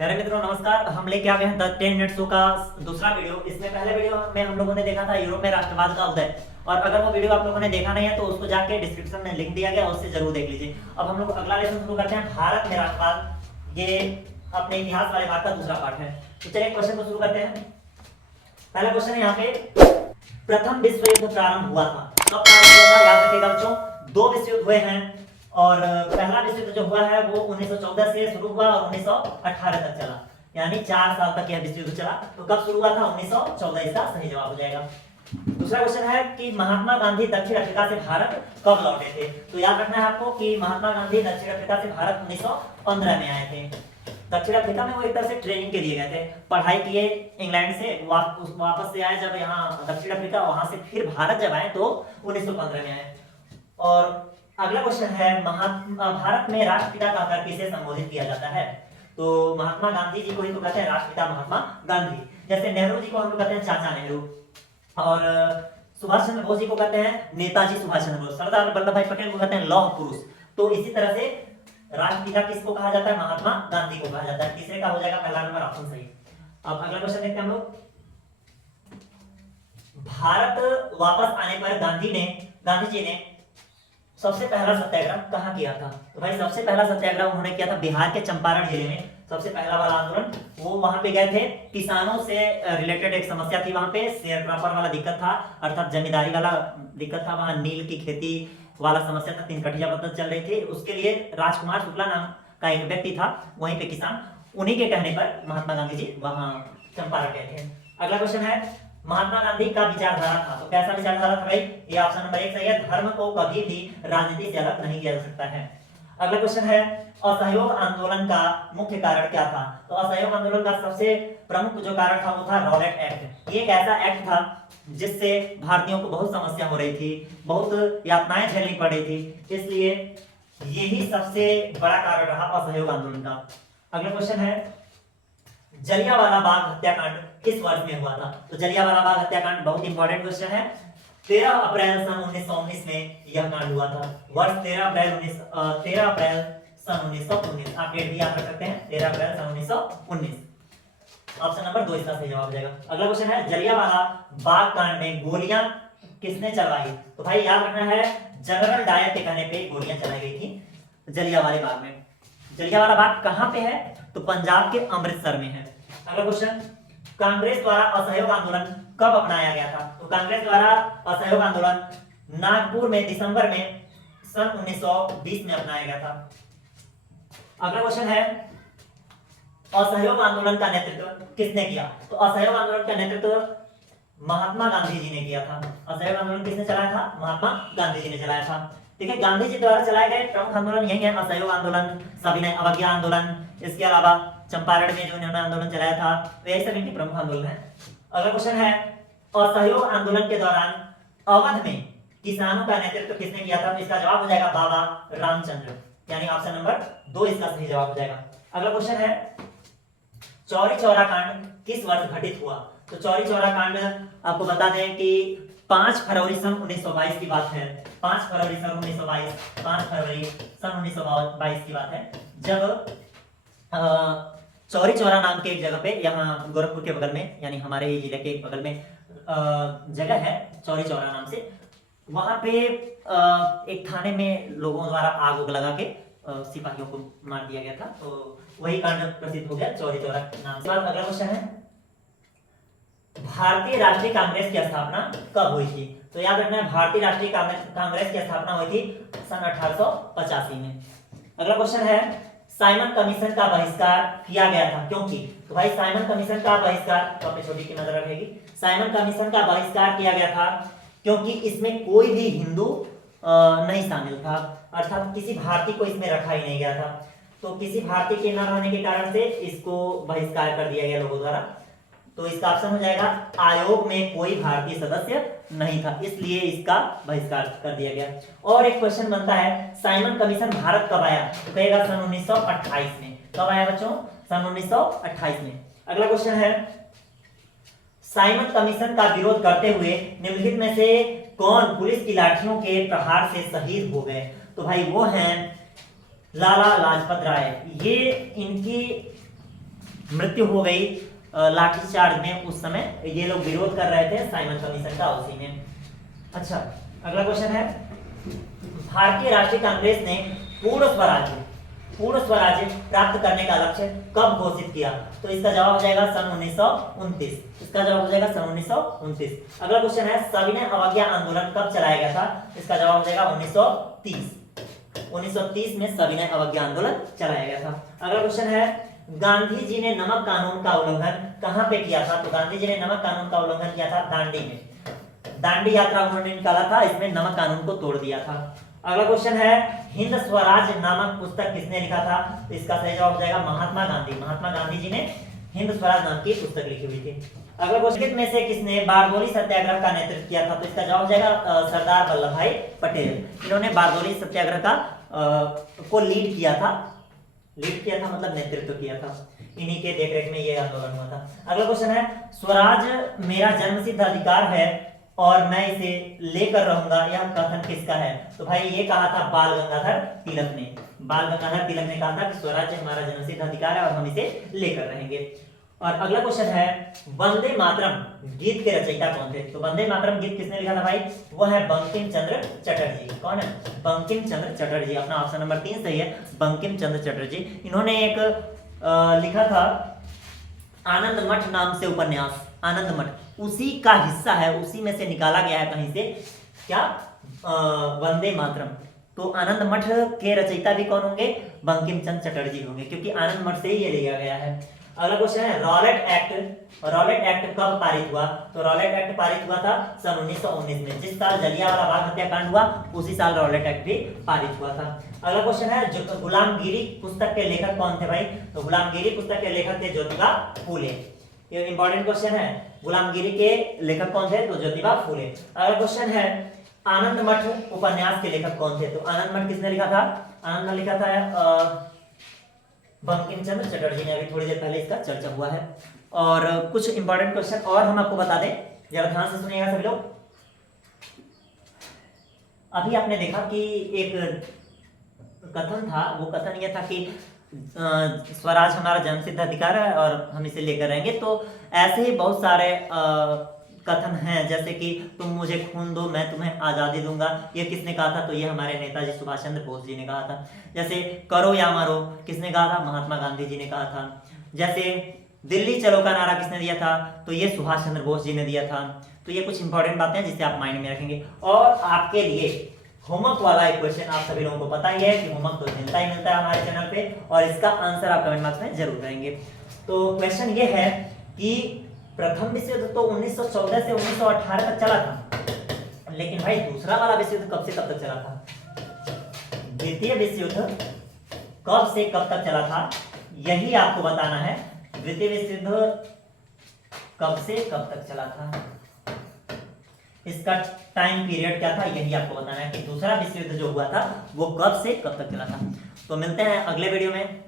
प्यारे मित्रों नमस्कार। हम लेके आ गए हैं द 10 मिनट शो का दूसरा वीडियो। इसमें पहले वीडियो में हम लोगों ने देखा था यूरोप में राष्ट्रवाद का उदय, और अगर वो वीडियो आप लोगों ने देखा नहीं है तो उसको जाके डिस्क्रिप्शन में लिंक दिया गया, उससे जरूर देख लीजिए। अब हम लोग अगला लेसन शुरू करते हैं, भारत में राष्ट्रवाद। ये अपने इतिहास वाले भाग का दूसरा पार्ट है। तो चलिए क्वेश्चन को शुरू करते हैं। पहला क्वेश्चन है यहाँ पे, प्रथम विश्व युद्ध प्रारंभ हुआ था, कब प्रारंभ हुआ था? याद रखिएगा बच्चों, दो विश्व युद्ध हुए हैं और पहला विश्व युद्ध जो हुआ है वो 1914 से शुरू हुआ और 1918 तक चला, यानी 4 साल तक यह विश्व युद्ध चला। तो कब शुरू हुआ था? 1914, इसका सही जवाब हो जाएगा। दूसरा क्वेश्चन है कि महात्मा गांधी दक्षिण अफ्रीका से भारत कब लौटे थे? तो याद रखना है आपको कि महात्मा गांधी दक्षिण अफ्रीका से भारत 1915 में आए थे। दक्षिण अफ्रीका में वो एक तरह से ट्रेनिंग के लिए गए थे, पढ़ाई किए इंग्लैंड से, वापस से आए जब यहाँ दक्षिण अफ्रीका, वहां से फिर भारत जब आए तो 1915 में आए। और अगला क्वेश्चन है, भारत में राष्ट्रपिता कहकर किसे संबोधित किया जाता है? तो महात्मा गांधी जी को ही तो कहते हैं राष्ट्रपिता महात्मा गांधी। जैसे नेहरू जी को हम लोग कहते हैं चाचा नेहरू, और सुभाष चंद्र बोस जी को कहते हैं नेताजी सुभाष चंद्र बोस, सरदार वल्लभ भाई पटेल को कहते हैं लौह पुरुष। तो इसी तरह से राष्ट्रपिता किसको कहा जाता है? महात्मा गांधी को कहा जाता है। तीसरे का हो जाएगा पहला नंबर ऑप्शन सही। अब अगला क्वेश्चन देखते हैं हम लोग। भारत वापस आने पर गांधी जी ने सबसे पहला सत्याग्रह कहाँ किया था? तो भाई सबसे पहला सत्याग्रह उन्होंने किया था बिहार के चंपारण जिले में। सबसे पहला वाला आंदोलन वो वहां पे गए थे, किसानों से रिलेटेड एक समस्या थी, वहां पे शेयर क्रॉपर वाला दिक्कत था, अर्थात जमींदारी वाला दिक्कत था, वहां नील की खेती वाला समस्या था, 3 कठिया पद्धति चल रही थी। उसके लिए राजकुमार शुक्ला नाम का एक व्यक्ति था वहीं पे किसान, उन्हीं के कहने पर महात्मा गांधी जी वहां चंपारण गए थे। अगला क्वेश्चन है, महात्मा गांधी का विचारधारा था, तो कैसा विचारधारा था भाई? ये ऑप्शन नंबर 1 सही है, धर्म को कभी भी राजनीति से अलग नहीं किया जा सकता है। अगला क्वेश्चन है, असहयोग आंदोलन का मुख्य कारण क्या था? तो असहयोग आंदोलन का सबसे प्रमुख जो कारण था वो था रॉलेट एक्ट। ये एक ऐसा एक्ट था जिससे भारतीयों को बहुत समस्या हो रही थी, बहुत यातनाएं झेलनी पड़ रही थी, इसलिए यही सबसे बड़ा कारण रहा असहयोग आंदोलन का। अगला क्वेश्चन है, जलियांवाला बाग हत्याकांड किस वर्ष में हुआ था? तो जलियांवाला बाग हत्याकांड बहुत इंपॉर्टेंट क्वेश्चन है। 13 अप्रैल सन 1919 में यह कांड हुआ था। वर्ष 13 अप्रैल सन 1919। आप डेट भी याद रख सकते हैं, 13 अप्रैल सन 1919। ऑप्शन नंबर 2 इसका सही जवाब हो जाएगा। अगला क्वेश्चन है, जलियांवाला बाग कांड में गोलियां किसने चलवाई? तो भाई याद रखना है, जनरल डायर के कहने पे गोलियां चलाई गई थी जलियांवाले बाग में। जलियांवाला बाग कहां पे है? तो पंजाब के अमृतसर में है। अगला क्वेश्चन, कांग्रेस द्वारा असहयोग आंदोलन कब अपनाया गया था? तो कांग्रेस द्वारा असहयोग आंदोलन नागपुर में दिसंबर में सन 1920 में अपनाया गया था। अगला क्वेश्चन है, असहयोग आंदोलन का नेतृत्व किसने किया? तो असहयोग आंदोलन का नेतृत्व महात्मा गांधी जी ने किया था। असहयोग आंदोलन किसने चलाया था? महात्मा गांधी जी ने चलाया था। ठीक है, गांधी जी द्वारा चलाए गए प्रमुख आंदोलन यही है, असहयोग आंदोलन, सविनय अवज्ञा आंदोलन, इसके अलावा चंपारण में जो इन्होंने आंदोलन चलाया था, तो यही सब इनके प्रमुख आंदोलन है। अगला क्वेश्चन है, असहयोग आंदोलन के दौरान अवध में किसानों का नेतृत्व किसने किया था? तो इसका जवाब हो जाएगा बाबा रामचंद्र, यानी ऑप्शन नंबर 2 इसका सही जवाब हो जाएगा। अगला क्वेश्चन है, चौरी चौरा कांड किस वर्ष घटित हुआ? तो चौरी चौरा कांड आपको बता दें कि 5 फरवरी सन 1922 की बात है। 5 फरवरी सन 1922 की बात है, जब चौरी चौरा नाम के एक जगह पे, यहाँ गोरखपुर के बगल में, यानी हमारे ही जिले के बगल में जगह है चौरी चौरा नाम से, वहां पे एक थाने में लोगों द्वारा आग लगा के सिपाहियों को मार दिया गया था। तो वही कांड प्रसिद्ध हो गया चौरी चौरा नाम से। अगला क्वेश्चन है, भारतीय राष्ट्रीय कांग्रेस की स्थापना कब हुई थी? तो याद रखना है, भारतीय राष्ट्रीय कांग्रेस की स्थापना हुई थी सन 1885 में। अगला क्वेश्चन है, साइमन कमीशन का बहिष्कार किया गया था क्योंकि? तो भाई साइमन कमीशन का बहिष्कार, तो अपनी छोटी की नजर रखेगी, साइमन कमीशन का बहिष्कार किया गया था क्योंकि इसमें कोई भी हिंदू नहीं शामिल था, अर्थात किसी भारतीय को इसमें रखा ही नहीं गया था। तो किसी भारतीय के न रहने के कारण से इसको बहिष्कार कर दिया गया लोगों द्वारा। तो इसका ऑप्शन हो जाएगा, आयोग में कोई भारतीय सदस्य नहीं था, इसलिए इसका बहिष्कार कर दिया गया। और एक क्वेश्चन बनता है, साइमन कमीशन भारत कब आया? तो कहेगा सन 1928 में। कब आया बच्चों? सन 1928 में। अगला क्वेश्चन है, साइमन कमीशन का विरोध करते हुए निम्नलिखित में से कौन पुलिस की लाठियों के प्रहार से शहीद हो गए? तो भाई वो हैं लाला लाजपत राय। ये इनकी मृत्यु हो गई लाठीचार्ज में। उस समय ये लोग विरोध कर रहे थे साइमन कमीशन का, उसी में। अच्छा, अगला क्वेश्चन है, भारतीय राष्ट्रीय कांग्रेस ने पूर्ण स्वराज्य प्राप्त करने का लक्ष्य कब घोषित किया? तो इसका जवाब हो जाएगा सन 1929। इसका जवाब हो जाएगा सन 1929। अगला क्वेश्चन है, सविनय अवज्ञा आंदोलन कब चलाया गया था? इसका जवाब हो जाएगा 1930। 1930 में सविनय अवज्ञा आंदोलन चलाया गया था। अगला क्वेश्चन है, गांधी जी ने नमक कानून का उल्लंघन कहां पे किया था? तो गांधी जी ने नमक कानून का उल्लंघन किया था दांडी में। दांडी यात्रा उन्होंने निकाला था, इसमें नमक कानून को तोड़ दिया था। अगला क्वेश्चन है, हिंद स्वराज नामक पुस्तक किसने लिखा था? तो इसका सही जवाब हो जाएगा महात्मा गांधी। महात्मा गांधी जी ने हिंद स्वराज नाम की पुस्तक लिखी हुई थी। अगला क्वेश्चन में से किसने बारदोली सत्याग्रह का नेतृत्व किया था? तो इसका जवाब हो जाएगा सरदार वल्लभ भाई पटेल। इन्होंने बारदोली सत्याग्रह का को लीड किया था मतलब नेतृत्व किया था। इन्हीं के देखरेख में ये आंदोलन हुआ था। अगला क्वेश्चन है, स्वराज मेरा जन्मसिद्ध अधिकार है और मैं इसे लेकर रहूंगा, यह कथन किसका है? तो भाई ये कहा था बाल गंगाधर तिलक ने। बाल गंगाधर तिलक ने कहा था कि स्वराज्य हमारा जन्मसिद्ध अधिकार है और हम इसे लेकर रहेंगे। और अगला क्वेश्चन है, वंदे मातरम गीत के रचयिता कौन थे? तो वंदे मातरम गीत किसने लिखा था भाई? वो है बंकिम चंद्र चटर्जी। कौन है? बंकिम चंद्र चटर्जी। अपना ऑप्शन नंबर 3 सही है, बंकिम चंद्र चटर्जी। इन्होंने एक लिखा था आनंद मठ नाम से उपन्यास। आनंद मठ उसी का हिस्सा है, उसी में से निकाला गया है कहीं से। क्या? वंदे मातरम। तो आनंद मठ के रचयिता भी कौन होंगे? बंकिम चंद्र चटर्जी होंगे, क्योंकि आनंद मठ से ही ये लिया गया है। अगला क्वेश्चन है, रॉलेट एक्ट कब पारित हुआ? तो रॉलेट एक्ट पारित हुआ था सन 1919 में। जिस साल जलियांवाला बाग हत्याकांड हुआ उसी साल रॉलेट एक्ट भी पारित हुआ था। अगला क्वेश्चन है, जो गुलामगिरी पुस्तक के लेखक कौन थे भाई? तो गुलामगिरी पुस्तक के लेखक थे ज्योतिबा फूले। ये इंपॉर्टेंट क्वेश्चन है, गुलामगिरी के लेखक कौन थे? तो ज्योतिबा फूले। अगला क्वेश्चन है, आनंद मठ उपन्यास के लेखक कौन थे? तो आनंद मठ किसने लिखा था? आनंद मठ लिखा था बंकिम चंद्र चटर्जी ने। अभी थोड़ी देर पहले इसका चर्चा हुआ है। और कुछ इंपॉर्टेंट क्वेश्चन और हम आपको बता दें, जरा ध्यान से सुनिएगा सभी लोग। अभी आपने देखा कि एक कथन था, वो कथन ये था कि स्वराज हमारा जन्मसिद्ध अधिकार है और हम इसे लेकर रहेंगे। तो ऐसे ही बहुत सारे कथन हैं, जैसे कि तुम मुझे खून दो मैं तुम्हें आजादी दूंगा। ये किसने कहा था? तो ये हमारे नेताजी सुभाष चंद्र बोस जी ने कहा था। जैसे करो या मरो किसने कहा था? महात्मा गांधी जी ने कहा था। जैसे दिल्ली चलो का नारा किसने दिया था? तो ये सुभाष चंद्र बोस जी ने दिया था। तो ये कुछ इंपॉर्टेंट बातें हैं जिसे आप माइंड में रखेंगे। और आपके लिए होमवर्क वाला एक क्वेश्चन आप सभी लोगों को पता ही है कि होमवर्क तो मिलता ही मिलता है हमारे चैनल पे, और इसका आंसर आप कमेंट बॉक्स में जरूर करेंगे। तो क्वेश्चन ये है कि प्रथम विश्व युद्ध तो 1914 से 1918 तक चला था, लेकिन भाई दूसरा वाला विश्व युद्ध कब से कब तक चला था? द्वितीय विश्व युद्ध कब से कब तक चला था, यही आपको बताना है। द्वितीय विश्व युद्ध कब से कब तक चला था, इसका टाइम पीरियड क्या था, यही आपको बताना है कि दूसरा विश्व युद्ध जो हुआ था वो कब से कब तक चला था। तो मिलते हैं अगले वीडियो में।